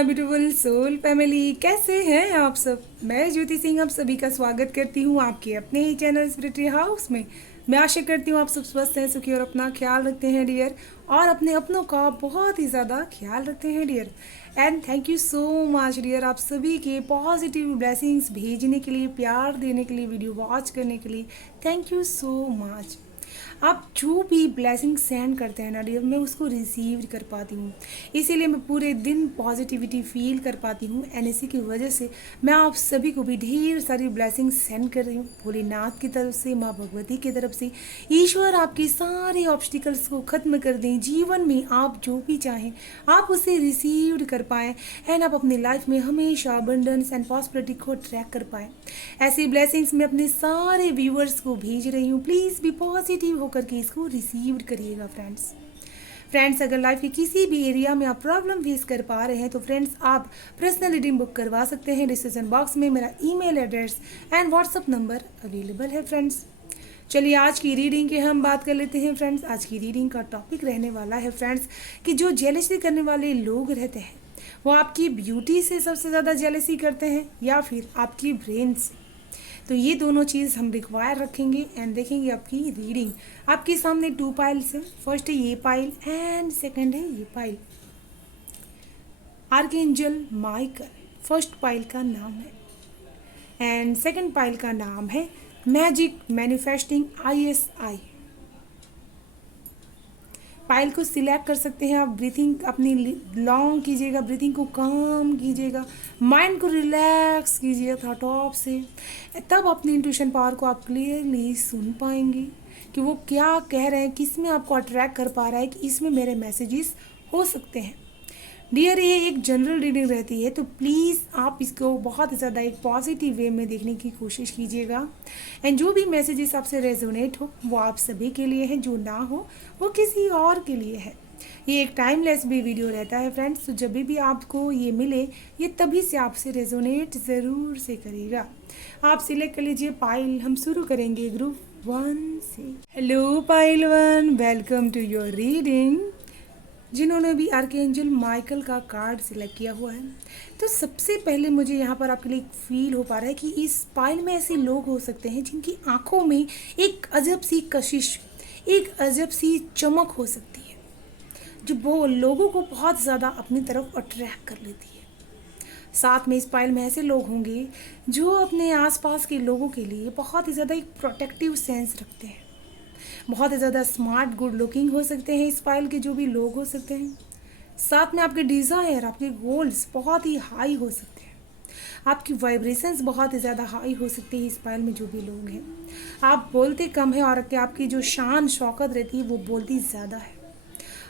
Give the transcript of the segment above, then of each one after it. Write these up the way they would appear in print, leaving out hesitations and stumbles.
My beautiful soul family, कैसे हैं आप सब। मैं ज्योति सिंह आप सभी का स्वागत करती हूँ आपके अपने ही चैनल स्पिरिटरी हाउस में। मैं आशा करती हूँ आप सब स्वस्थ हैं, सुखी और अपना ख्याल रखते हैं डियर, और अपने अपनों का बहुत ही ज़्यादा ख्याल रखते हैं dear. And thank you so much dear, आप सभी के पॉजिटिव ब्लेसिंग्स भेजने के लिए, प्यार देने के लिए, वीडियो वॉच करने के लिए थैंक यू सो मच। आप जो भी ब्लेसिंग सेंड करते हैं ना डियर, मैं उसको रिसीव कर पाती हूँ, इसीलिए मैं पूरे दिन पॉजिटिविटी फील कर पाती हूँ। एंड इसी की वजह से मैं आप सभी को भी ढेर सारी ब्लेसिंग सेंड कर रही हूँ, भोलेनाथ की तरफ से, माँ भगवती की तरफ से। ईश्वर आपके सारे ऑब्स्टिकल्स को ख़त्म कर दें, जीवन में आप जो भी चाहें आप उसे रिसीव कर पाएँ, एंड आप अपनी लाइफ में हमेशा अबंडेंस एंड प्रॉस्पेरिटी को ट्रैक कर पाएँ। ऐसी ब्लेसिंग्स मैं अपने सारे व्यूअर्स को भेज रही हूँ। प्लीज़ भी पॉजिटिव होकर के इसको रिसीव करिएगा फ्रेंड्स। अगर लाइफ के किसी भी एरिया में आप प्रॉब्लम फेस कर पा रहे हैं तो फ्रेंड्स आप पर्सनल रीडिंग बुक करवा सकते हैं। डिस्क्रिप्शन बॉक्स में मेरा email address and WhatsApp number available है फ्रेंड्स। चलिए आज की रीडिंग की हम बात कर लेते हैं फ्रेंड्स। आज की रीडिंग का टॉपिक रहने वाला है फ्रेंड्स कि जो जेलसी करने वाले लोग रहते हैं वो आपकी ब्यूटी से सबसे ज़्यादा जेलसी करते हैं या फिर आपकी ब्रेन से। तो ये दोनों चीज़ हम रिक्वायर रखेंगे एंड देखेंगे आपकी रीडिंग। आपके सामने 2 पाइल्स है, फर्स्ट है ये पाइल एंड सेकंड है ये pile. Archangel Michael first pile का नाम है एंड सेकंड पाइल का नाम है मैजिक मैनिफेस्टिंग ISI। पाइल को सिलेक्ट कर सकते हैं आप। ब्रीथिंग अपनी लॉन्ग कीजिएगा, ब्रीथिंग को काम कीजिएगा, माइंड को रिलैक्स कीजिए था टॉप से, तब अपनी इंट्यूशन पावर को आप क्लियरली सुन पाएंगे कि वो क्या कह रहे हैं, किस में आपको अट्रैक्ट कर पा रहा है कि इसमें मेरे मैसेजेस हो सकते हैं। डियर ये एक जनरल रीडिंग रहती है, तो प्लीज़ आप इसको बहुत ज़्यादा एक पॉजिटिव वे में देखने की कोशिश कीजिएगा। एंड जो भी मैसेजेस आपसे रेजोनेट हो वो आप सभी के लिए है, जो ना हो वो किसी और के लिए है। ये एक टाइमलेस भी वीडियो रहता है फ्रेंड्स, तो जब भी आपको ये मिले ये तभी से आपसे रेजोनेट ज़रूर से करेगा। आप सिलेक्ट कर लीजिए पाइल। हम शुरू करेंगे ग्रुप 1 से। Hello pile 1, welcome to your reading. जिन्होंने भी आर्कएंजल माइकल का कार्ड सिलेक्ट किया हुआ है, तो सबसे पहले मुझे यहाँ पर आपके लिए फील हो पा रहा है कि इस पाइल में ऐसे लोग हो सकते हैं जिनकी आंखों में एक अजब सी कशिश, एक अजब सी चमक हो सकती है, जो वो लोगों को बहुत ज़्यादा अपनी तरफ अट्रैक्ट कर लेती है। साथ में इस पाइल में ऐसे लोग होंगे जो अपने आसपास के लोगों के लिए बहुत ही ज़्यादा एक प्रोटेक्टिव सेंस रखते हैं, बहुत ही ज़्यादा स्मार्ट गुड लुकिंग हो सकते हैं इस पाइल के जो भी लोग हो सकते हैं। साथ में आपके डिज़ायर, आपके गोल्स बहुत ही हाई हो सकते हैं, आपकी वाइब्रेशंस बहुत ही ज़्यादा हाई हो सकती है इस पाइल में जो भी लोग हैं। आप बोलते कम हैं और आपकी जो शान शौकत रहती है वो बोलती ज़्यादा है।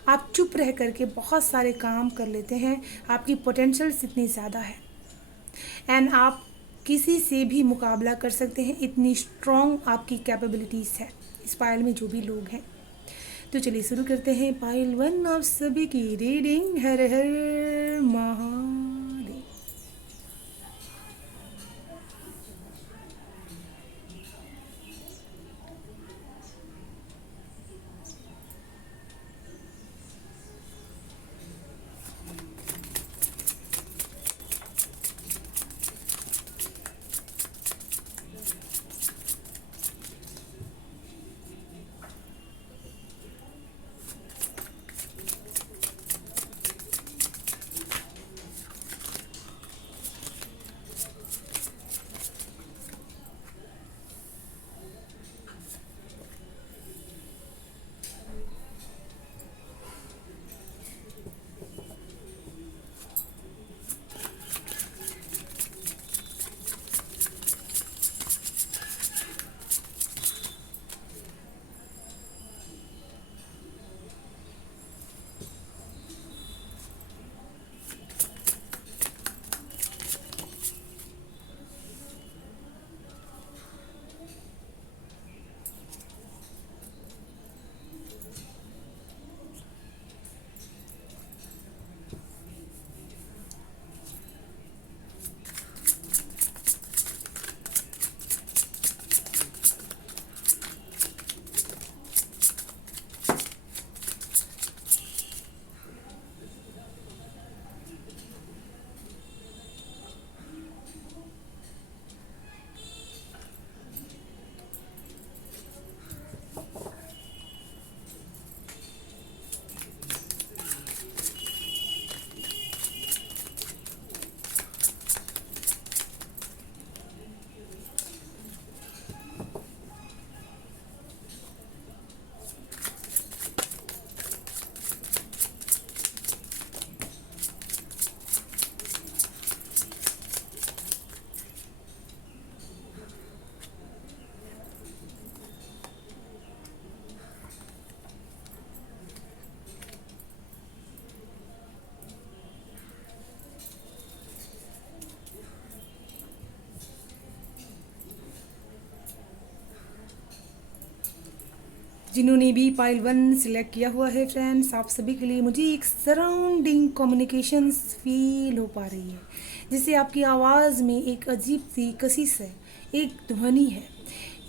आप चुप रह करके बहुत सारे काम कर लेते हैं, आपकी पोटेंशियल्स इतनी ज़्यादा है एंड आप किसी से भी मुकाबला कर सकते हैं, इतनी स्ट्रॉन्ग आपकी कैपेबिलिटीज़ है इस पाइल में जो भी लोग हैं। तो चलिए शुरू करते हैं पाइल 1 आप सभी की रीडिंग। हर हर महादेव। जिन्होंने भी पाइल 1 सिलेक्ट किया हुआ है फ्रेंड्स, आप सभी के लिए मुझे एक सराउंडिंग कम्युनिकेशंस फील हो पा रही है, जिससे आपकी आवाज़ में एक अजीब सी कशिश है, एक ध्वनि है।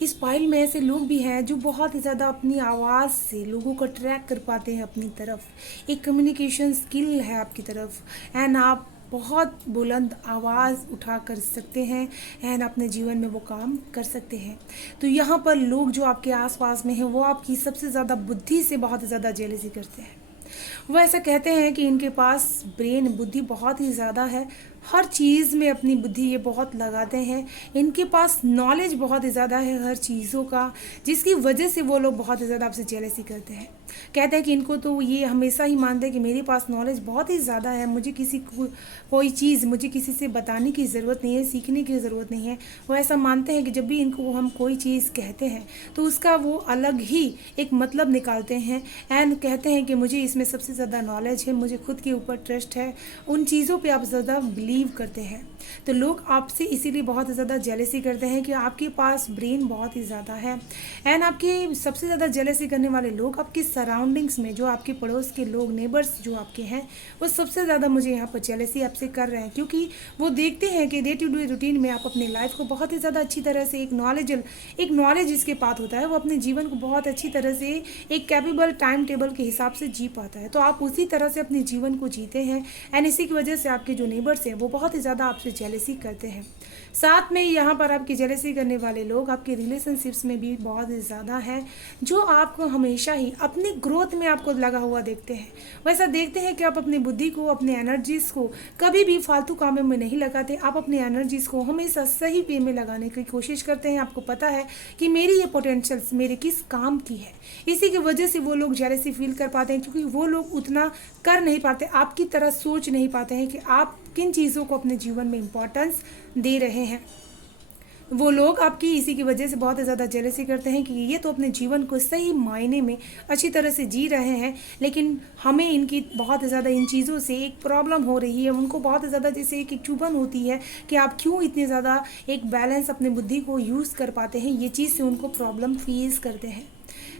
इस पाइल में ऐसे लोग भी हैं जो बहुत ज़्यादा अपनी आवाज़ से लोगों को अट्रैक्ट कर पाते हैं अपनी तरफ। एक कम्युनिकेशन स्किल है आपकी तरफ, एंड आप बहुत बुलंद आवाज़ उठा कर सकते हैं एंड अपने जीवन में वो काम कर सकते हैं। तो यहाँ पर लोग जो आपके आसपास में हैं वो आपकी सबसे ज़्यादा बुद्धि से बहुत ज़्यादा जेलसी करते हैं। वो ऐसा कहते हैं कि इनके पास ब्रेन बुद्धि बहुत ही ज़्यादा है, हर चीज़ में अपनी बुद्धि ये बहुत लगाते हैं, इनके पास नॉलेज बहुत ही ज़्यादा है हर चीज़ों का, जिसकी वजह से वो लोग बहुत ही ज़्यादा आपसे जेलसी करते हैं। कहते हैं कि इनको तो ये हमेशा ही मानते हैं कि मेरे पास नॉलेज बहुत ही ज़्यादा है, मुझे किसी को कोई चीज़ मुझे किसी से बताने की ज़रूरत नहीं है, सीखने की ज़रूरत नहीं है। वो ऐसा मानते हैं कि जब भी इनको हम कोई चीज़ कहते हैं तो उसका वो अलग ही एक मतलब निकालते हैं एंड कहते हैं कि मुझे इसमें सबसे ज़्यादा नॉलेज है, मुझे खुद के ऊपर ट्रस्ट है, उन चीज़ों पे आप ज़्यादा बिलीव करते हैं। तो लोग आपसे इसीलिए बहुत ज़्यादा जेलसी करते हैं कि आपके पास ब्रेन बहुत ही ज़्यादा है। एंड आपके सबसे ज़्यादा जेलसी करने वाले लोग आपकी सराउंडिंग्स में, जो आपके पड़ोस के लोग, नेबर्स जो आपके हैं, वो सबसे ज़्यादा मुझे यहाँ पर जेलसी आपसे कर रहे हैं, क्योंकि वो देखते हैं कि डे टू डे रूटीन में आप अपनी लाइफ को बहुत ही ज़्यादा अच्छी तरह से एक नॉलेज जिसके पास होता है वो अपने जीवन को बहुत अच्छी तरह से एक कैपेबल टाइम टेबल के हिसाब से जी पाता है। तो आप उसी तरह से अपने जीवन को जीते हैं एंड इसी की वजह से आपके जो नेबर्स हैं वो बहुत ही ज़्यादा आपसे जेलसी करते हैं। साथ में यहाँ पर आपकी जेलसी करने वाले लोग आपके रिलेशनशिप्स में भी बहुत ही ज़्यादा हैं, जो आपको हमेशा ही अपनी ग्रोथ में आपको लगा हुआ देखते हैं। वैसा देखते हैं कि आप अपनी बुद्धि को, अपने एनर्जीज़ को कभी भी फालतू कामों में नहीं लगाते, आप अपनी एनर्जीज़ को हमेशा सही वे में लगाने की कोशिश करते हैं। आपको पता है कि मेरी ये पोटेंशियल्स मेरे किस काम की है, इसी की वजह से वो लोग जेलसी फील कर पाते हैं, क्योंकि वो लोग उतना कर नहीं पाते, आपकी तरह सोच नहीं पाते हैं कि आप किन चीज़ों को अपने जीवन में इम्पोर्टेंस दे रहे हैं। वो लोग आपकी इसी की वजह से बहुत ज़्यादा जेलसी करते हैं कि ये तो अपने जीवन को सही मायने में अच्छी तरह से जी रहे हैं, लेकिन हमें इनकी बहुत ज़्यादा इन चीज़ों से एक प्रॉब्लम हो रही है। उनको बहुत ज़्यादा जैसे एक चुभन होती है कि आप क्यों इतने ज़्यादा एक बैलेंस अपने बुद्धि को यूज़ कर पाते हैं, ये चीज़ से उनको प्रॉब्लम फेस करते हैं।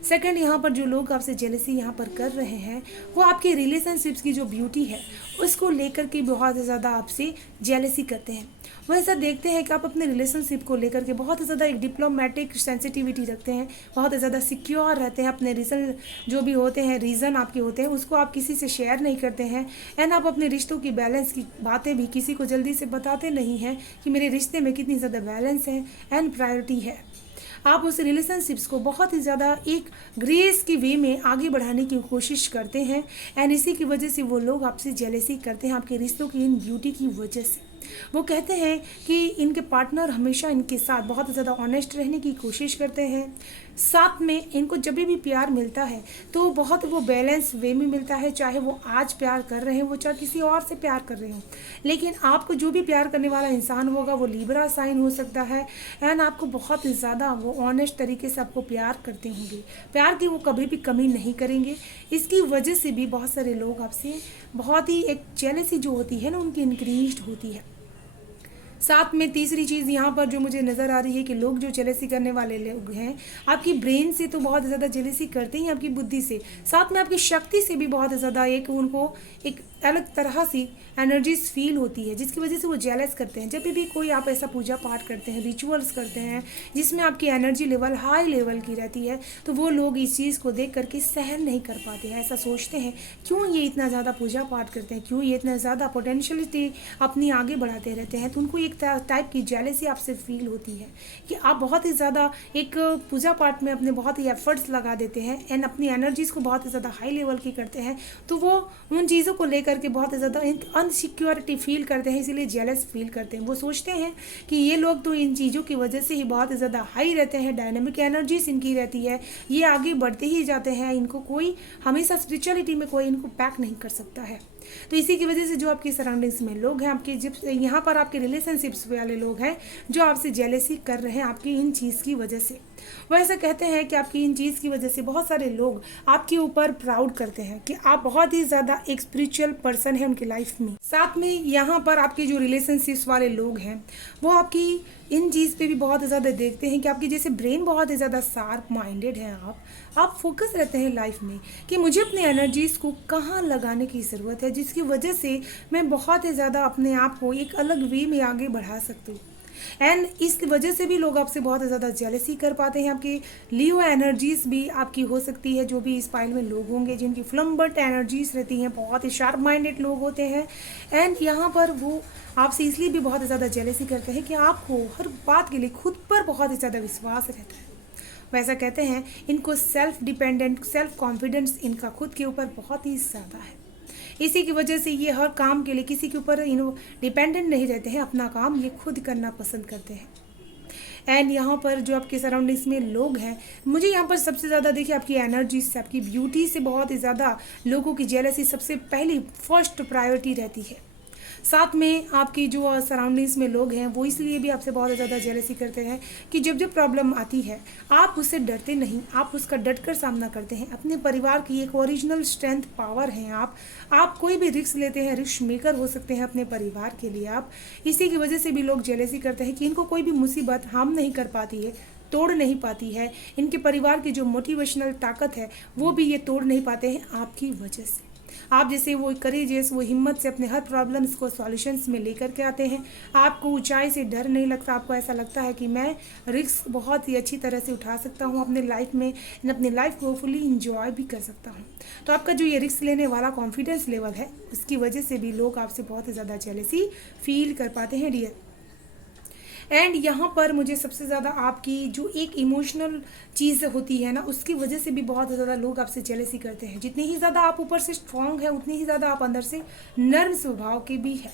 सेकंड, यहाँ पर जो लोग आपसे जेलसी यहाँ पर कर रहे हैं वो आपके रिलेशनशिप्स की जो ब्यूटी है उसको लेकर के बहुत ज़्यादा आपसे जेलसी करते हैं। वो ऐसा देखते हैं कि आप अपने रिलेशनशिप को लेकर के बहुत ज़्यादा एक डिप्लोमेटिक सेंसिटिविटी रखते हैं, बहुत ज़्यादा सिक्योर रहते हैं, अपने रीज़न जो भी होते हैं, रीज़न आपके होते हैं, उसको आप किसी से शेयर नहीं करते हैं एंड आप अपने रिश्तों की बैलेंस की बातें भी किसी को जल्दी से बताते नहीं हैं कि मेरे रिश्ते में कितनी ज़्यादा बैलेंस है एंड प्रायोरिटी है। आप उस रिलेशनशिप्स को बहुत ही ज़्यादा एक ग्रेस की वे में आगे बढ़ाने की कोशिश करते हैं एंड इसी की वजह से वो लोग आपसे जेलसी करते हैं, आपके रिश्तों की इन ब्यूटी की वजह से। वो कहते हैं कि इनके पार्टनर हमेशा इनके साथ बहुत ज़्यादा ऑनेस्ट रहने की कोशिश करते हैं, साथ में इनको जब भी प्यार मिलता है तो बहुत वो बैलेंस वे में मिलता है, चाहे वो आज प्यार कर रहे हैं, वो चाहे किसी और से प्यार कर रहे हो। लेकिन आपको जो भी प्यार करने वाला इंसान होगा वो लिब्रा साइन हो सकता है एंड आपको बहुत ज़्यादा वो ऑनेस्ट तरीके से आपको प्यार करते होंगे, प्यार की वो कभी भी कमी नहीं करेंगे। इसकी वजह से भी बहुत सारे लोग आपसे बहुत ही एक जेलसी जो होती है ना उनकी इंक्रीज होती है। साथ में तीसरी चीज़ यहाँ पर जो मुझे नज़र आ रही है कि लोग जो जेलसी करने वाले लोग हैं आपकी ब्रेन से तो बहुत ज़्यादा जेलसी करते ही, आपकी बुद्धि से, साथ में आपकी शक्ति से भी बहुत ज़्यादा एक उनको एक अलग तरह सी एनर्जीज फील होती है, जिसकी वजह से वो जेलस करते हैं। जब भी कोई आप ऐसा पूजा पाठ करते हैं, रिचुअल्स करते हैं जिसमें आपकी एनर्जी लेवल हाई लेवल की रहती है, तो वो लोग इस चीज़ को देख करके सहन नहीं कर पाते हैं। ऐसा सोचते हैं क्यों ये इतना ज़्यादा पूजा पाठ करते हैं, क्यों ये इतना ज़्यादा पोटेंशियलिटी अपनी आगे बढ़ाते रहते हैं। तो उनको एक टाइप की जेलसी आपसे फील होती है कि आप बहुत ही ज़्यादा एक पूजा पाठ में अपने बहुत ही एफर्ट्स लगा देते हैं एंड अपनी एनर्जीज़ को बहुत ही ज़्यादा हाई लेवल की करते हैं, तो वो उन चीज़ों को लेकर के बहुत ज़्यादा अनसिक्योरिटी फील करते हैं, इसीलिए जेलस फील करते हैं। वो सोचते हैं कि ये लोग तो इन चीज़ों की वजह से ही बहुत ज़्यादा हाई रहते हैं, डायनामिक एनर्जीज इनकी रहती है, ये आगे बढ़ते ही जाते हैं, इनको कोई हमेशा स्पिरिचुअलिटी में कोई इनको पैक नहीं कर सकता है। तो इसी की वजह से जो आपकी सराउंडिंग्स में लोग हैं, आपके जब यहाँ पर आपके रिलेशनशिप्स वाले लोग हैं जो आपसे जेलसी कर रहे हैं आपकी इन चीज़ की वजह से। वो ऐसा कहते हैं कि आपकी इन चीज़ की वजह से बहुत सारे लोग आपके ऊपर प्राउड करते हैं कि आप बहुत ही ज़्यादा एक स्पिरिचुअल पर्सन है उनकी लाइफ में। साथ में यहाँ पर आपके जो रिलेशनशिप्स वाले लोग हैं वो आपकी इन चीज़ पे भी बहुत ज़्यादा देखते हैं कि आपकी जैसे ब्रेन बहुत ही ज़्यादा शार्प माइंडेड हैं आप फोकस रहते हैं लाइफ में कि मुझे अपनी एनर्जीज़ को कहाँ लगाने की ज़रूरत है, जिसकी वजह से मैं बहुत ही ज़्यादा अपने आप को एक अलग वे में आगे बढ़ा सकती हूँ। एंड इस वजह से भी लोग आपसे बहुत ज़्यादा जेलसी कर पाते हैं। आपकी लियो एनर्जीज भी आपकी हो सकती है, जो भी इस पाइल में लोग होंगे जिनकी फ्लम्बर्ट एनर्जीज रहती हैं, बहुत ही शार्प माइंडेड लोग होते हैं। एंड यहाँ पर वो आपसे इसलिए भी बहुत ज़्यादा जेलसी करते हैं कि आपको हर बात के लिए खुद पर बहुत ही ज़्यादा विश्वास रहता है। वैसा कहते हैं इनको सेल्फ डिपेंडेंट, सेल्फ कॉन्फिडेंस इनका खुद के ऊपर बहुत ही ज़्यादा है। इसी की वजह से ये हर काम के लिए किसी के ऊपर डिपेंडेंट नहीं रहते हैं, अपना काम ये खुद करना पसंद करते हैं। एंड यहाँ पर जो आपके सराउंडिंग्स में लोग हैं, मुझे यहाँ पर सबसे ज़्यादा देखिए आपकी एनर्जी से, आपकी ब्यूटी से बहुत ही ज़्यादा लोगों की जेलसी सबसे पहली फर्स्ट प्रायोरिटी रहती है। साथ में आपकी जो सराउंडिंग्स में लोग हैं वो इसलिए भी आपसे बहुत ज़्यादा जेलसी करते हैं कि जब जब प्रॉब्लम आती है आप उससे डरते नहीं, आप उसका डट कर सामना करते हैं। अपने परिवार की एक ओरिजिनल स्ट्रेंथ पावर हैं आप कोई भी रिस्क लेते हैं, रिस्क मेकर हो सकते हैं अपने परिवार के लिए आप। इसी की वजह से भी लोग जेलसी करते हैं कि इनको कोई भी मुसीबत हार्म नहीं कर पाती है, तोड़ नहीं पाती है। इनके परिवार की जो मोटिवेशनल ताकत है वो भी ये तोड़ नहीं पाते हैं आपकी वजह से। आप जैसे वो करेजियस, वो हिम्मत से अपने हर प्रॉब्लम्स को सॉल्यूशंस में लेकर के आते हैं। आपको ऊंचाई से डर नहीं लगता, आपको ऐसा लगता है कि मैं रिस्क बहुत ही अच्छी तरह से उठा सकता हूँ अपने लाइफ में, अपनी लाइफ को फुली इंजॉय भी कर सकता हूँ। तो आपका जो ये रिस्क लेने वाला कॉन्फिडेंस लेवल है उसकी वजह से भी लोग आपसे बहुत ही ज़्यादा जेलसी फील कर पाते हैं डियर। एंड यहाँ पर मुझे सबसे ज़्यादा आपकी जो एक इमोशनल चीज़ होती है ना उसकी वजह से भी बहुत ज़्यादा लोग आपसे जेलसी करते हैं। जितनी ही ज़्यादा आप ऊपर से स्ट्रांग है उतनी ही ज़्यादा आप अंदर से नर्म स्वभाव के भी है।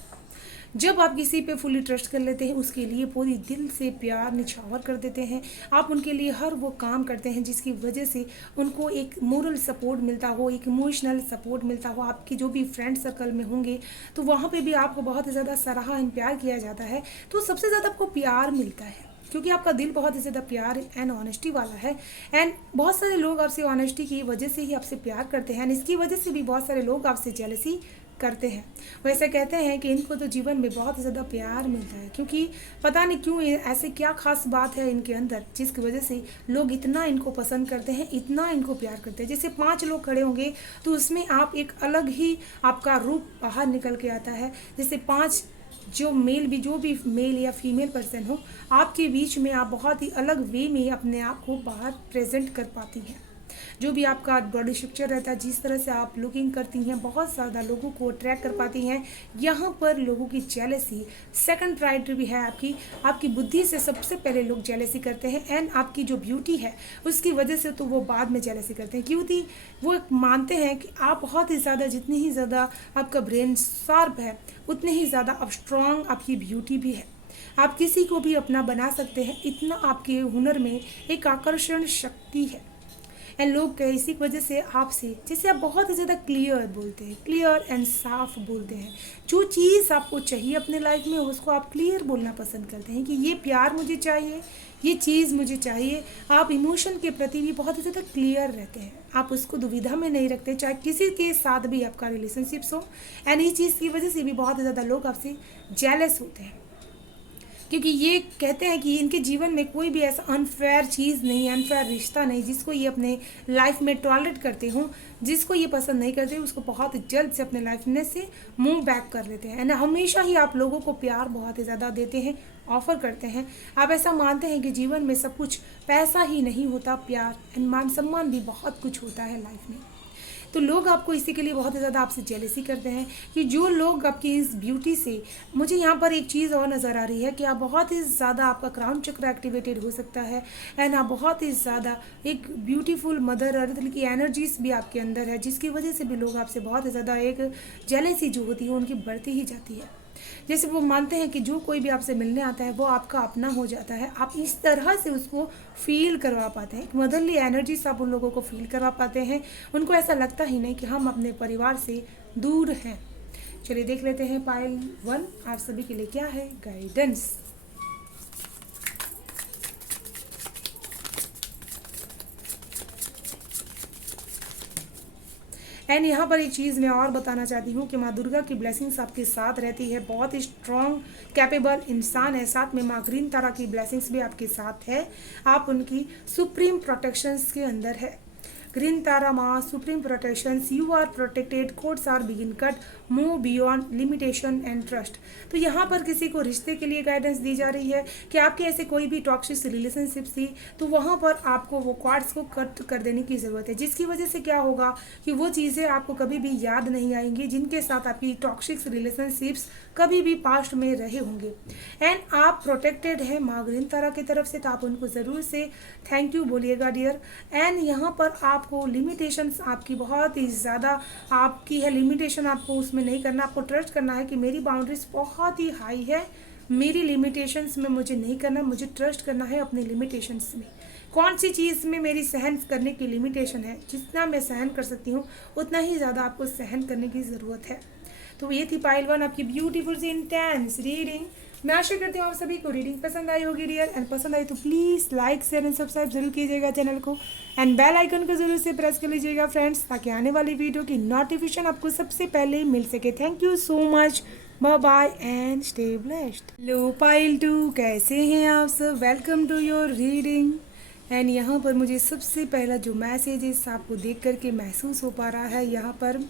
जब आप किसी पे फुली ट्रस्ट कर लेते हैं, उसके लिए पूरी दिल से प्यार निछावर कर देते हैं, आप उनके लिए हर वो काम करते हैं जिसकी वजह से उनको एक मोरल सपोर्ट मिलता हो, एक इमोशनल सपोर्ट मिलता हो। आपके जो भी फ्रेंड सर्कल में होंगे तो वहाँ पे भी आपको बहुत ही ज़्यादा सराहा प्यार किया जाता है। तो सबसे ज़्यादा आपको प्यार मिलता है क्योंकि आपका दिल बहुत ही ज़्यादा प्यार एंड ऑनेस्टी वाला है। एंड बहुत सारे लोग आपसे ऑनेस्टी की वजह से ही आपसे प्यार करते हैं, इसकी वजह से भी बहुत सारे लोग आपसे जेलसी करते हैं। वैसे कहते हैं कि इनको तो जीवन में बहुत ज़्यादा प्यार मिलता है, क्योंकि पता नहीं क्यों ऐसे क्या खास बात है इनके अंदर जिसकी वजह से लोग इतना इनको पसंद करते हैं, इतना इनको प्यार करते हैं। जैसे 5 लोग खड़े होंगे तो उसमें आप एक अलग ही आपका रूप बाहर निकल के आता है। जैसे 5 जो भी मेल या फीमेल पर्सन हो, आपके बीच में आप बहुत ही अलग वे में अपने आप को बाहर प्रेजेंट कर पाती हैं। जो भी आपका बॉडी स्ट्रक्चर रहता है, जिस तरह से आप लुकिंग करती हैं, बहुत ज़्यादा लोगों को अट्रैक्ट कर पाती हैं। यहाँ पर लोगों की जेलसी सेकंड प्रायोरिटी भी है आपकी बुद्धि से सबसे पहले लोग जेलसी करते हैं। एंड आपकी जो ब्यूटी है उसकी वजह से तो वो बाद में जेलसी करते हैं, क्योंकि वो मानते हैं कि आप बहुत ही ज़्यादा, जितनी ही ज़्यादा आपका ब्रेन शार्प है उतनी ही ज़्यादा अब स्ट्रॉन्ग आपकी ब्यूटी भी है। आप किसी को भी अपना बना सकते हैं, इतना आपके हुनर में एक आकर्षण शक्ति है। एंड लोग इसी वजह से आपसे, जैसे आप बहुत ज़्यादा क्लियर बोलते हैं, क्लियर एंड साफ बोलते हैं। जो चीज़ आपको चाहिए अपने लाइफ में उसको आप क्लियर बोलना पसंद करते हैं कि ये प्यार मुझे चाहिए, ये चीज़ मुझे चाहिए। आप इमोशन के प्रति भी बहुत ज़्यादा क्लियर रहते हैं, आप उसको दुविधा में नहीं रखते, चाहे किसी के साथ भी आपका रिलेशनशिप्स हो। एंड इस चीज़ की वजह से भी बहुत ज़्यादा लोग आपसे जेलस होते हैं, क्योंकि ये कहते हैं कि इनके जीवन में कोई भी ऐसा अनफेयर चीज़ नहीं, अनफेयर रिश्ता नहीं जिसको ये अपने लाइफ में टॉलरेट करते हों। जिसको ये पसंद नहीं करते उसको बहुत जल्द से अपने लाइफ में से मूव बैक कर लेते हैं। एंड हमेशा ही आप लोगों को प्यार बहुत ही ज़्यादा देते हैं, ऑफर करते हैं। आप ऐसा मानते हैं कि जीवन में सब कुछ पैसा ही नहीं होता, प्यार एंड मान सम्मान भी बहुत कुछ होता है लाइफ में। तो लोग आपको इसी के लिए बहुत ही ज़्यादा आपसे जेलसी करते हैं कि जो लोग आपकी इस ब्यूटी से, मुझे यहाँ पर एक चीज़ और नज़र आ रही है कि आप बहुत ही ज़्यादा, आपका क्राउन चक्र एक्टिवेटेड हो सकता है। एंड आप बहुत ही ज़्यादा एक ब्यूटीफुल मदर अर्थ की एनर्जीज भी आपके अंदर है, जिसकी वजह से भी लोग आपसे बहुत ही ज़्यादा एक जेलसी जो होती है उनकी बढ़ती ही जाती है। जैसे वो मानते हैं कि जो कोई भी आपसे मिलने आता है वो आपका अपना हो जाता है, आप इस तरह से उसको फील करवा पाते हैं। एक मदरली एनर्जी से आप उन लोगों को फील करवा पाते हैं। उनको ऐसा लगता ही नहीं कि हम अपने परिवार से दूर हैं। चलिए देख लेते हैं पाइल 1 आप सभी के लिए क्या है गाइडेंस। एंड यहाँ पर एक चीज़ मैं और बताना चाहती हूँ कि माँ दुर्गा की ब्लेसिंग्स आपके साथ रहती है, बहुत ही स्ट्रॉन्ग कैपेबल इंसान है, साथ में माँ ग्रीन तारा की ब्लेसिंग्स भी आपके साथ है, आप उनकी सुप्रीम प्रोटेक्शंस के अंदर है। ग्रीन तारा माँ supreme protections, you are protected, cords are बिगिन cut, move beyond limitation and trust. तो यहाँ पर किसी को रिश्ते के लिए गाइडेंस दी जा रही है कि आपके ऐसे कोई भी टॉक्सिक रिलेशनशिप थी तो वहाँ पर आपको वो कॉर्ड्स को कट कर देने की ज़रूरत है, जिसकी वजह से क्या होगा कि वो चीज़ें आपको कभी भी याद नहीं आएंगी जिनके साथ आपकी टॉक्सिक रिलेशनशिप्स कभी भी पास्ट में रहे होंगे। एंड आप प्रोटेक्टेड है माँ ग्रीन तारा की तरफ से, तो आप उनको ज़रूर से थैंक यू बोलिएगा डियर। एंड यहाँ पर आपको लिमिटेशंस आपकी बहुत ही ज़्यादा आपकी है, लिमिटेशन आपको उसमें नहीं करना, आपको ट्रस्ट करना है कि मेरी बाउंड्रीज बहुत ही हाई है, मेरी लिमिटेशंस में मुझे नहीं करना, मुझे ट्रस्ट करना है अपने लिमिटेशंस में। कौन सी चीज़ में मेरी सहन करने की लिमिटेशन है, जितना मैं सहन कर सकती हूँ उतना ही ज़्यादा आपको सहन करने की ज़रूरत है। तो ये थी पाइल 1 आपकी ब्यूटीफुल सी इंटेंस रीडिंग। मैं आशा करती हूँ आप सभी को रीडिंग पसंद आई होगी डियर, एंड पसंद आई तो please like share and subscribe जरूर कीजिएगा चैनल को, एंड बेल आइकन को जरूर से प्रेस कर लीजिएगा फ्रेंड्स, ताकि आने वाली वीडियो की नोटिफिकेशन आपको सबसे पहले मिल सके। Thank you so much, bye bye and stay blessed. लो पाइल 2 कैसे हैं आप सब, welcome to your reading. And यहाँ पर मुझे सबसे पहला जो मैसेजेस आपको देख करके महसूस हो पा रहा है, यहाँ पर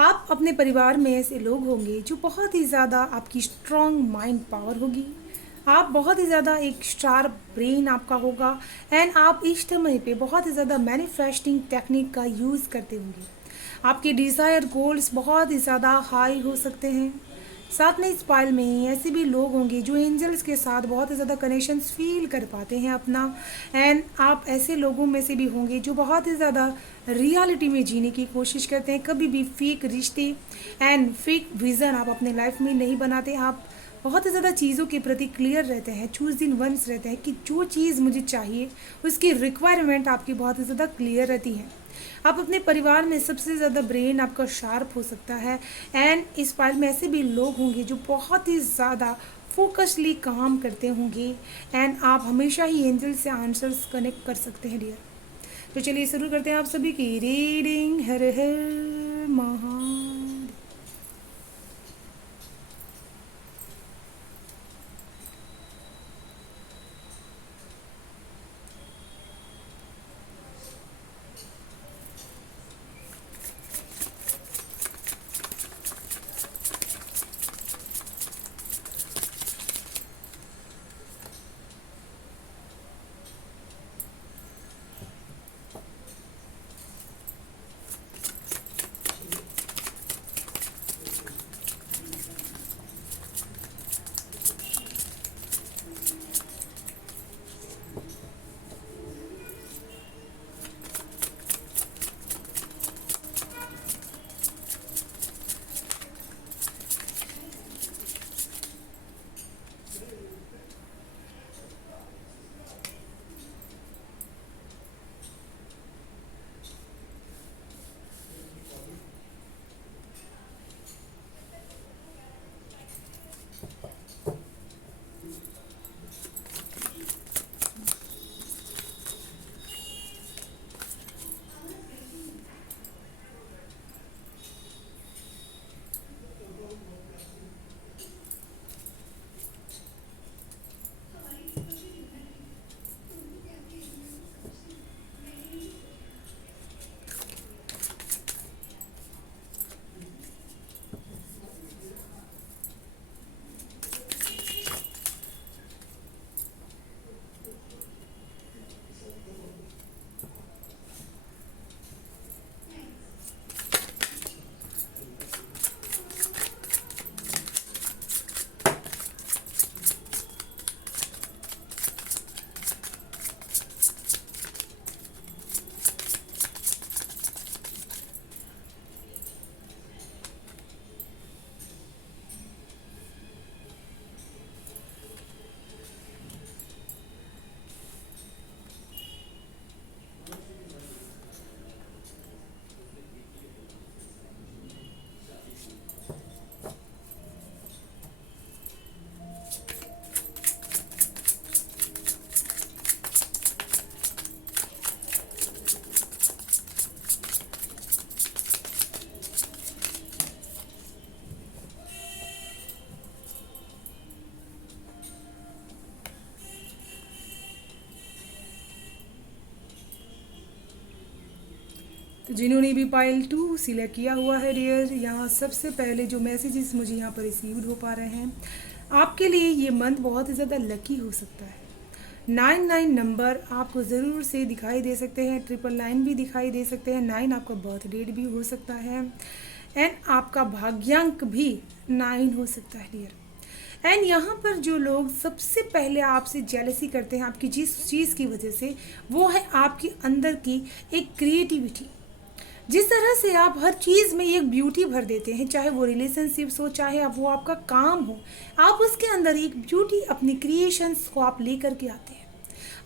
आप अपने परिवार में ऐसे लोग होंगे जो बहुत ही ज़्यादा आपकी स्ट्रॉन्ग माइंड पावर होगी, आप बहुत ही ज़्यादा एक शार्प ब्रेन आपका होगा, एंड आप इस समय पे बहुत ही ज़्यादा मैनिफेस्टिंग टेक्निक का यूज़ करते होंगे। आपके डिज़ायर गोल्स बहुत ही ज़्यादा हाई हो सकते हैं। साथ में इस पाइल में ही ऐसे भी लोग होंगे जो एंजल्स के साथ बहुत ही ज़्यादा कनेक्शंस फील कर पाते हैं अपना, एंड आप ऐसे लोगों में से भी होंगे जो बहुत ही ज़्यादा रियलिटी में जीने की कोशिश करते हैं, कभी भी फेक रिश्ते एंड फेक विज़न आप अपने लाइफ में नहीं बनाते। आप बहुत ही ज़्यादा चीज़ों के प्रति क्लियर रहते हैं, चूज़ इन वंस रहते हैं कि जो चीज़ मुझे चाहिए उसकी रिक्वायरमेंट आपकी बहुत ही ज़्यादा क्लियर रहती है। आप अपने परिवार में सबसे ज़्यादा ब्रेन आपका शार्प हो सकता है, एंड इस पाइल में ऐसे भी लोग होंगे जो बहुत ही ज़्यादा फोकसली काम करते होंगे, एंड आप हमेशा ही एंजल से आंसर्स कनेक्ट कर सकते हैं डियर। तो चलिए शुरू करते हैं आप सभी की रीडिंग। हर हर महादेव। जिन्होंने भी पाइल 2 सिलेक्ट किया हुआ है डियर, यहाँ सबसे पहले जो मैसेजेस मुझे यहाँ पर रिसीव्ड हो पा रहे हैं, आपके लिए ये मंथ बहुत ही ज़्यादा लकी हो सकता है। 99 नंबर आपको ज़रूर से दिखाई दे सकते हैं, 999 भी दिखाई दे सकते हैं, 9 आपका बर्थ डेट भी हो सकता है, एंड आपका भाग्यांक भी 9 हो सकता है डियर। एंड यहाँ पर जो लोग सबसे पहले आपसे जेलसी करते हैं आपकी जिस चीज़ की वजह से, वो है आपके अंदर की एक क्रिएटिविटी। जिस तरह से आप हर चीज़ में एक ब्यूटी भर देते हैं, चाहे वो रिलेशनशिप्स हो, चाहे अब वो आपका काम हो, आप उसके अंदर एक ब्यूटी अपनी क्रिएशंस को आप लेकर के आते हैं।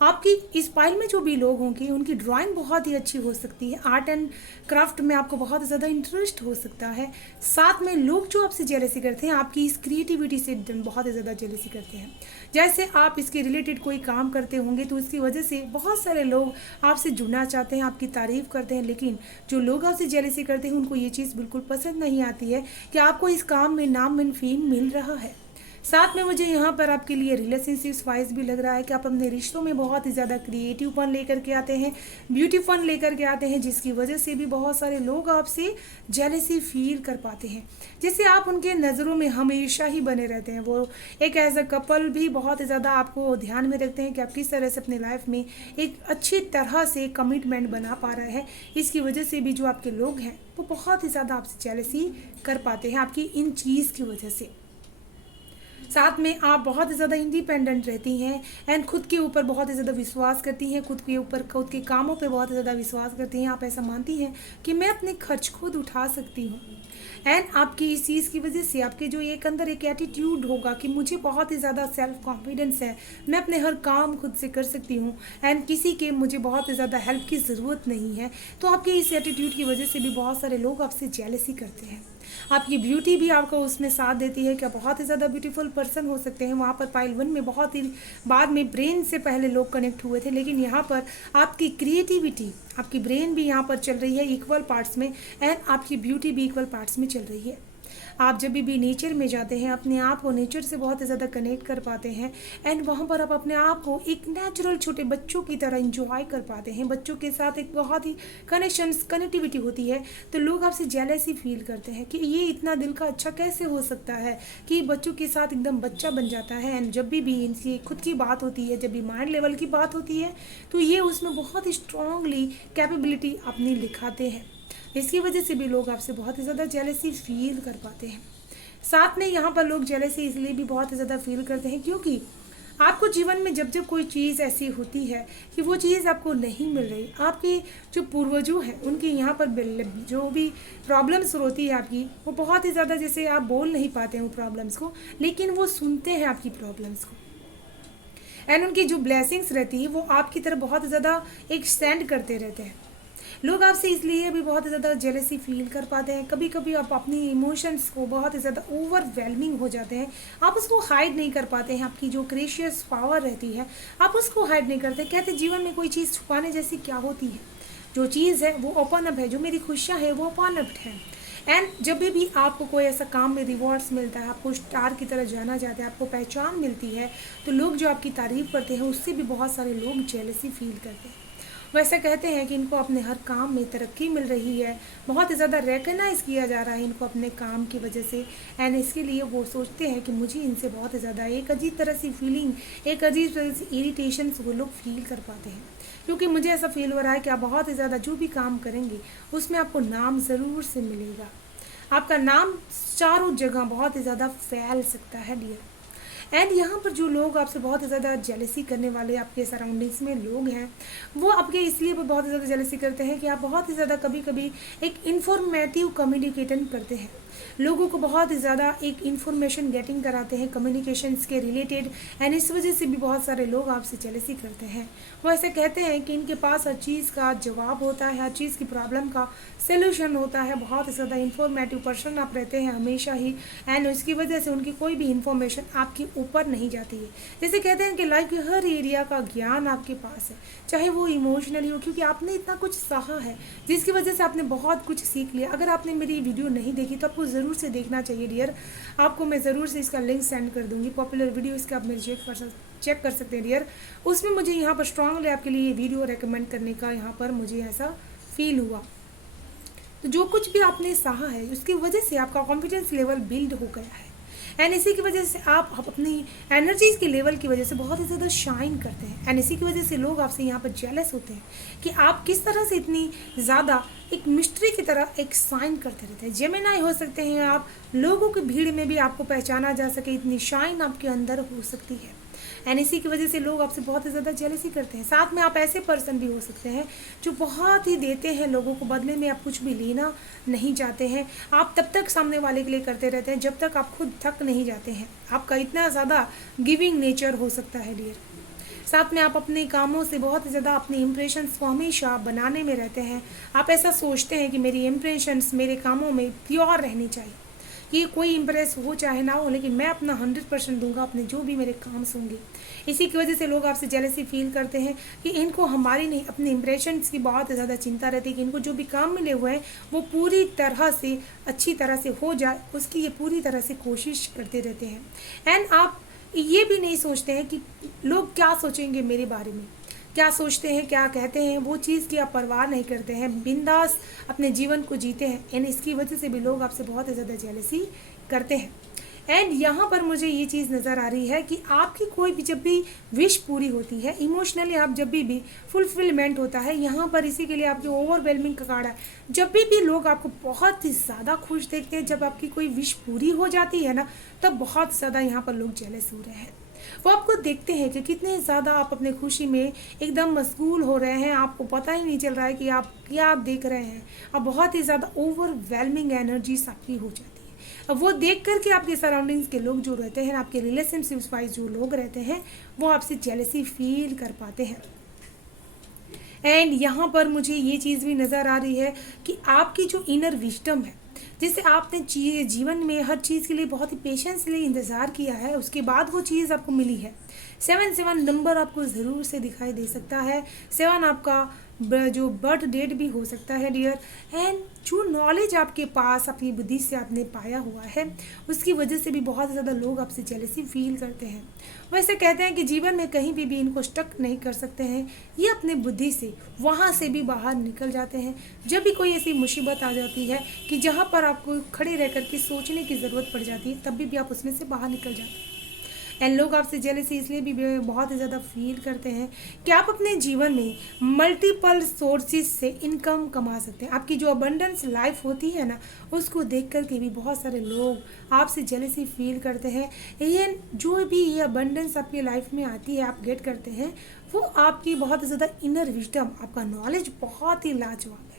आपकी इस पाइल में जो भी लोग होंगे उनकी ड्राइंग बहुत ही अच्छी हो सकती है, आर्ट एंड क्राफ्ट में आपको बहुत ज़्यादा इंटरेस्ट हो सकता है। साथ में लोग जो आपसे जेलसी करते हैं आपकी इस क्रिएटिविटी से बहुत ही ज़्यादा जेलसी करते हैं। जैसे आप इसके रिलेटेड कोई काम करते होंगे तो इसकी वजह से बहुत सारे लोग आपसे जुड़ना चाहते हैं, आपकी तारीफ़ करते हैं, लेकिन जो लोग आपसे जेलसी करते हैं उनको ये चीज़ बिल्कुल पसंद नहीं आती है कि आपको इस काम में नाम एंड फेम मिल रहा है। साथ में मुझे यहाँ पर आपके लिए रिलेशनशिप्स वाइज भी लग रहा है कि आप अपने रिश्तों में बहुत ही ज़्यादा क्रिएटिवपन लेकर के आते हैं, ब्यूटीफन लेकर के आते हैं, जिसकी वजह से भी बहुत सारे लोग आपसे जेलसी फील कर पाते हैं। जैसे आप उनके नज़रों में हमेशा ही बने रहते हैं, वो एक एज अ कपल भी बहुत ही ज़्यादा आपको ध्यान में रखते हैं कि आप किस तरह से अपने लाइफ में एक अच्छी तरह से कमिटमेंट बना पा रहे हैं। इसकी वजह से भी जो आपके लोग हैं वो बहुत ही ज़्यादा आपसे जेलसी कर पाते हैं आपकी इन चीज़ की वजह से। साथ में आप बहुत ज़्यादा इंडिपेंडेंट रहती हैं एंड खुद के ऊपर बहुत ही ज़्यादा विश्वास करती हैं, खुद के ऊपर खुद के कामों पे बहुत ही ज़्यादा विश्वास करती हैं। आप ऐसा मानती हैं कि मैं अपने खर्च खुद उठा सकती हूँ, एंड आपकी इस चीज़ की वजह से आपके जो एक अंदर एक एटीट्यूड होगा कि मुझे बहुत ही ज़्यादा सेल्फ कॉन्फिडेंस है, मैं अपने हर काम खुद से कर सकती हूँ एंड किसी के मुझे बहुत ही ज़्यादा हेल्प की ज़रूरत नहीं है। तो आपके इस एटीट्यूड की वजह से भी बहुत सारे लोग आपसे जेलसी करते हैं। आपकी ब्यूटी भी आपको उसमें साथ देती है कि आप बहुत ही ज़्यादा ब्यूटीफुल पर्सन हो सकते हैं। वहाँ पर पाइल 1 में बहुत ही बाद में ब्रेन से पहले लोग कनेक्ट हुए थे, लेकिन यहाँ पर आपकी क्रिएटिविटी, आपकी ब्रेन भी यहाँ पर चल रही है इक्वल पार्ट्स में, एंड आपकी ब्यूटी भी इक्वल पार्ट्स में चल रही है। आप जब भी नेचर में जाते हैं अपने आप को नेचर से बहुत ज़्यादा कनेक्ट कर पाते हैं, एंड वहाँ पर आप अपने आप को एक नेचुरल छोटे बच्चों की तरह इंजॉय कर पाते हैं। बच्चों के साथ एक बहुत ही कनेक्टिविटी होती है, तो लोग आपसे जेलसी फील करते हैं कि ये इतना दिल का अच्छा कैसे हो सकता है कि बच्चों के साथ एकदम बच्चा बन जाता है। एंड जब भी इनकी खुद की बात होती है, जब भी माइंड लेवल की बात होती है, तो ये उसमें बहुत ही स्ट्रांगली कैपेबिलिटी अपनी दिखाते हैं। इसकी वजह से भी लोग आपसे बहुत ही ज़्यादा जेलसी फील कर पाते हैं। साथ में यहाँ पर लोग जेलसी इसलिए भी बहुत ही ज़्यादा फील करते हैं क्योंकि आपको जीवन में जब जब कोई चीज़ ऐसी होती है कि वो चीज़ आपको नहीं मिल रही, आपके जो पूर्वजों हैं उनके यहाँ पर जो भी प्रॉब्लम्स होती है आपकी, वो बहुत ही ज़्यादा, जैसे आप बोल नहीं पाते हैं वो प्रॉब्लम्स को, लेकिन वो सुनते हैं आपकी प्रॉब्लम्स को, एंड उनकी जो ब्लेसिंग्स रहती है वो आपकी तरफ बहुत ज़्यादा एक सेंड करते रहते हैं। लोग आपसे इसलिए भी बहुत ज़्यादा जेलसी फील कर पाते हैं। कभी कभी आप अपनी इमोशंस को बहुत ज़्यादा ओवरवेलमिंग हो जाते हैं, आप उसको हाइड नहीं कर पाते हैं। आपकी जो क्रेशियस पावर रहती है आप उसको हाइड नहीं करते। कहते जीवन में कोई चीज़ छुपाने जैसी क्या होती है, जो चीज़ है वो ओपन अप है, जो मेरी खुशियाँ है वो ओपन अप है। एंड जब भी आपको कोई ऐसा काम में रिवॉर्ड्स मिलता है, आपको स्टार की तरह जाना जाता है, आपको पहचान मिलती है, तो लोग जो आपकी तारीफ़ करते हैं उससे भी बहुत सारे लोग जेलसी फील करते हैं। वैसे कहते हैं कि इनको अपने हर काम में तरक्की मिल रही है, बहुत ही ज़्यादा रिकग्नाइज़ किया जा रहा है इनको अपने काम की वजह से, एंड इसके लिए वो सोचते हैं कि मुझे इनसे बहुत ही ज़्यादा एक अजीब तरह से फीलिंग, एक अजीब तरह से इरिटेशन वो लोग फील कर पाते हैं। क्योंकि मुझे ऐसा फील हो रहा है कि आप बहुत ही ज़्यादा जो भी काम करेंगे उसमें आपको नाम ज़रूर से मिलेगा। आपका नाम चारों जगह बहुत ही ज़्यादा फैल सकता है डियर। एंड यहाँ पर जो लोग आपसे बहुत ज़्यादा जेलसी करने वाले आपके सराउंडिंग्स में लोग हैं, वो आपके इसलिए बहुत ज़्यादा जेलसी करते हैं कि आप बहुत ही ज़्यादा कभी कभी एक इन्फॉर्मेटिव कम्युनिकेशन करते हैं, लोगों को बहुत ही ज़्यादा एक इन्फॉर्मेशन गेटिंग कराते हैं कम्युनिकेशंस के रिलेटेड, एंड इस वजह से भी बहुत सारे लोग आपसे जेलसी करते हैं। वो ऐसे कहते हैं कि इनके पास हर चीज़ का जवाब होता है, हर चीज़ की प्रॉब्लम का सल्यूशन होता है, बहुत ही ज़्यादा इन्फॉर्मेटिव पर्सन आप रहते हैं हमेशा ही, एंड उसकी वजह से उनकी कोई भी इन्फॉर्मेशन आपके ऊपर नहीं जाती है। जैसे कहते हैं कि लाइफ के हर एरिया का ज्ञान आपके पास है, चाहे वो इमोशनली हो, क्योंकि आपने इतना कुछ सहा है जिसकी वजह से आपने बहुत कुछ सीख लिया। अगर आपने मेरी वीडियो नहीं देखी तो आपको ज़रूर से देखना चाहिए डियर, आपको मैं ज़रूर से इसका लिंक सेंड कर दूंगी, पॉपुलर वीडियो इसका आप मेरे चेक कर सकते हैं डियर। उसमें मुझे यहाँ पर स्ट्रांगली आपके लिए ये वीडियो रेकमेंड करने का यहाँ पर मुझे ऐसा फील हुआ। तो जो कुछ भी आपने सहा है उसकी वजह से आपका कॉन्फिडेंस लेवल बिल्ड हो गया है, एंड इसी की वजह से आप अपनी एनर्जीज के लेवल की वजह से बहुत ही ज़्यादा शाइन करते हैं, एंड इसी की वजह से लोग आपसे यहाँ पर जेलस होते हैं कि आप किस तरह से इतनी ज़्यादा एक मिस्ट्री की तरह एक शाइन करते रहते हैं। जेमिनाई हो सकते हैं आप, लोगों की भीड़ में भी आपको पहचाना जा सके, इतनी शाइन आपके अंदर हो सकती है, एंड इसी की वजह से लोग आपसे बहुत ही ज़्यादा जेलसी करते हैं। साथ में आप ऐसे पर्सन भी हो सकते हैं जो बहुत ही देते हैं लोगों को, बदले में आप कुछ भी लेना नहीं चाहते हैं। आप तब तक सामने वाले के लिए करते रहते हैं जब तक आप खुद थक नहीं जाते हैं। आपका इतना ज़्यादा गिविंग नेचर हो सकता है डियर। साथ में आप अपने कामों से बहुत ज़्यादा अपने इम्प्रेशंस को हमेशा बनाने में रहते हैं। आप ऐसा सोचते हैं कि मेरी इम्प्रेशंस मेरे कामों में प्योर रहनी चाहिए, ये कोई इम्प्रेस हो चाहे ना हो, लेकिन मैं अपना 100% दूंगा अपने जो भी मेरे काम होंगे। इसी की वजह से लोग आपसे जेलसी फील करते हैं कि इनको हमारी नहीं अपने इम्प्रेशंस की बहुत ज़्यादा चिंता रहती है कि इनको जो भी काम मिले हुए हैं वो पूरी तरह से अच्छी तरह से हो जाए, उसकी ये पूरी तरह से कोशिश करते रहते हैं। एंड आप ये भी नहीं सोचते हैं कि लोग क्या सोचेंगे मेरे बारे में, क्या सोचते हैं, क्या कहते हैं, वो चीज़ की आप परवाह नहीं करते हैं, बिंदास अपने जीवन को जीते हैं, एंड इसकी वजह से भी लोग आपसे बहुत ही ज़्यादा जेलसी करते हैं। एंड यहाँ पर मुझे ये चीज़ नज़र आ रही है कि आपकी कोई भी जब भी विश पूरी होती है, इमोशनली आप जब भी फुलफिलमेंट होता है, यहाँ पर इसी के लिए आपकी ओवरवेलमिंग का कार्ड है। जब भी लोग आपको बहुत ही ज़्यादा खुश देखते हैं, जब आपकी कोई विश पूरी हो जाती है ना, तब बहुत ज़्यादा यहाँ पर लोग जेलस हो रहे हैं। वो आपको देखते हैं कि कितने ज़्यादा आप अपने खुशी में एकदम मशगूल हो रहे हैं, आपको पता ही नहीं चल रहा है कि आप क्या देख रहे हैं। अब बहुत ही ज़्यादा ओवरवेलमिंग एनर्जीज आपकी हो जाती है। अब वो देख कर के आपके सराउंडिंग्स के लोग जो रहते हैं, आपके रिलेशनशिप्स वाइज जो लोग रहते हैं, वो आपसे जेलसी फील कर पाते हैं। एंड यहाँ पर मुझे ये चीज़ भी नज़र आ रही है कि आपकी जो इनर विजडम है, जैसे आपने जीवन में हर चीज़ के लिए बहुत ही पेशेंस के लिए इंतज़ार किया है, उसके बाद वो चीज़ आपको मिली है। 7 नंबर आपको ज़रूर से दिखाई दे सकता है। 7 आपका जो बर्थ डेट भी हो सकता है डियर। एंड जो नॉलेज आपके पास अपनी बुद्धि से आपने पाया हुआ है, उसकी वजह से भी बहुत ज़्यादा लोग आपसे जेलसी फील करते हैं। वैसे कहते हैं कि जीवन में कहीं भी इनको स्टक नहीं कर सकते हैं, ये अपने बुद्धि से वहाँ से भी बाहर निकल जाते हैं। जब भी कोई ऐसी मुसीबत आ जाती है कि जहाँ पर आपको खड़े रह कर के सोचने की ज़रूरत पड़ जाती है, तब भी आप उसमें से बाहर निकल जाते हैं। एंड लोग आपसे जेलसी इसलिए भी बहुत ज़्यादा फील करते हैं कि आप अपने जीवन में मल्टीपल सोर्सेज से इनकम कमा सकते हैं। आपकी जो अबंडेंस लाइफ होती है ना, उसको देख कर के भी बहुत सारे लोग आपसे जेलसी फील करते हैं। ये जो भी ये अबंडेंस आपकी लाइफ में आती है, आप गेट करते हैं, वो आपकी बहुत ज़्यादा इनर विजडम, आपका नॉलेज बहुत ही लाजवाब है,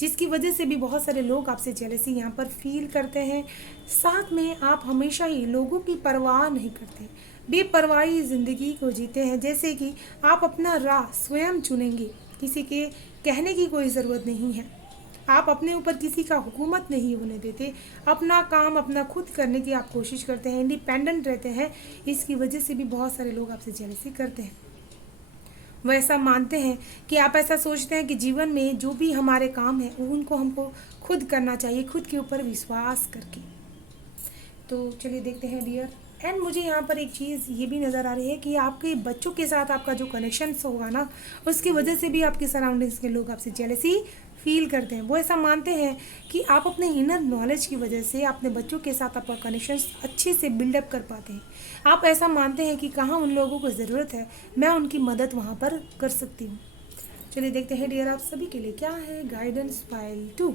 जिसकी वजह से भी बहुत सारे लोग आपसे जेलसी यहाँ पर फील करते हैं। साथ में आप हमेशा ही लोगों की परवाह नहीं करते, बेपरवाही ज़िंदगी को जीते हैं। जैसे कि आप अपना राह स्वयं चुनेंगे, किसी के कहने की कोई ज़रूरत नहीं है। आप अपने ऊपर किसी का हुकूमत नहीं होने देते, अपना काम अपना खुद करने की आप कोशिश करते हैं, इंडिपेंडेंट रहते हैं। इसकी वजह से भी बहुत सारे लोग आपसे जेलसी करते हैं। वो ऐसा मानते हैं कि आप ऐसा सोचते हैं कि जीवन में जो भी हमारे काम है उनको हमको खुद करना चाहिए, खुद के ऊपर विश्वास करके। तो चलिए देखते हैं डियर। एंड मुझे यहाँ पर एक चीज़ ये भी नज़र आ रही है कि आपके बच्चों के साथ आपका जो कनेक्शन होगा ना, उसकी वजह से भी आपके सराउंडिंग्स के लोग आपसे जेलसी फील करते हैं। वो ऐसा मानते हैं कि आप अपने इनर नॉलेज की वजह से अपने बच्चों के साथ आपका कनेक्शन अच्छे से बिल्डअप कर पाते हैं। आप ऐसा मानते हैं कि कहाँ उन लोगों को ज़रूरत है, मैं उनकी मदद वहाँ पर कर सकती हूँ। चलिए देखते हैं डियर आप सभी के लिए क्या है guidance pile 2।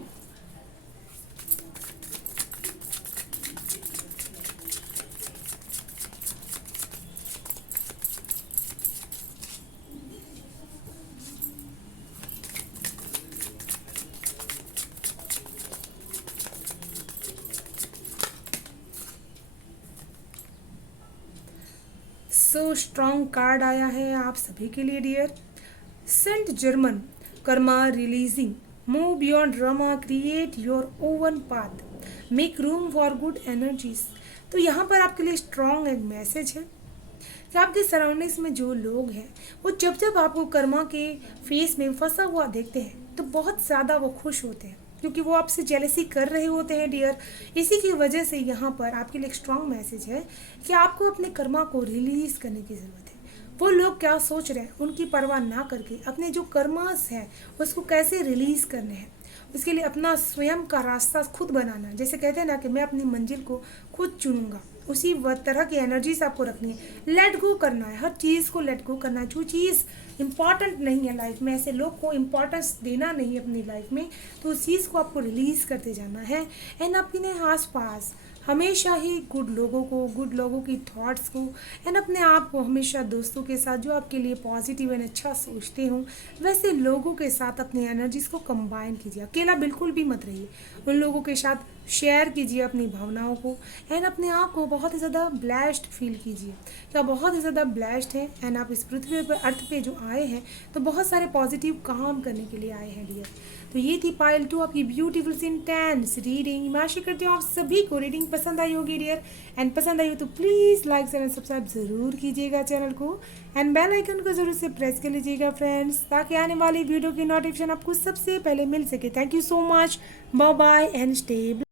So strong card आया है आप सभी के लिए dear. Saint Germain karma releasing, move beyond drama, create your own path, make room for good energies. तो यहाँ पर आपके लिए स्ट्रॉन्ग एक मैसेज है कि आपके सराउंडिंग्स में जो लोग हैं, वो जब जब आपको कर्मा के फेस में फंसा हुआ देखते हैं तो बहुत ज़्यादा वो खुश होते हैं, क्योंकि वो आपसे जेलसी कर रहे होते हैं डियर। इसी की वजह से यहाँ पर आपके लिए एक स्ट्रॉन्ग मैसेज है कि आपको अपने कर्मा को रिलीज़ करने की ज़रूरत है। वो लोग क्या सोच रहे हैं उनकी परवाह ना करके अपने जो कर्मास हैं उसको कैसे रिलीज़ करने हैं, उसके लिए अपना स्वयं का रास्ता खुद बनाना है। जैसे कहते हैं ना कि मैं अपनी मंजिल को खुद चुनूंगा, उसी तरह की एनर्जी से आपको रखनी है। लेट गो करना है, हर चीज़ को लेट गो करना है। जो चीज़ इंपॉर्टेंट नहीं है लाइफ में, ऐसे लोग को इंपॉर्टेंस देना नहीं है अपनी लाइफ में, तो उस चीज़ को आपको रिलीज़ करते जाना है। एंड अपने आस पास हमेशा ही गुड लोगों की थॉट्स को, एंड अपने आप को हमेशा दोस्तों के साथ जो आपके लिए पॉजिटिव एंड अच्छा सोचते हो, वैसे लोगों के साथ अपनी एनर्जीज को कंबाइन कीजिए। अकेला बिल्कुल भी मत रहिए, उन लोगों के साथ शेयर कीजिए अपनी भावनाओं को। एंड अपने आप को बहुत ही ज़्यादा ब्लेस्ड फील कीजिए कि आप बहुत ही ज़्यादा ब्लेस्ड हैं, एंड आप इस पृथ्वी पर अर्थ पे जो आए हैं तो बहुत सारे पॉजिटिव काम करने के लिए आए हैं डियर। तो ये थी पाइल 2 आपकी ब्यूटीफुल सी इंटेंस रीडिंग। मैं आशा करती हूँ आप सभी को रीडिंग पसंद आई होगी डियर, एंड पसंद आई हो तो please like share and subscribe ज़रूर कीजिएगा चैनल को, एंड बेल आइकन को ज़रूर से प्रेस कर लीजिएगा फ्रेंड्स, ताकि आने वाली वीडियो की नोटिफिकेशन आपको सबसे पहले मिल सके। Thank you so much, bye bye and stay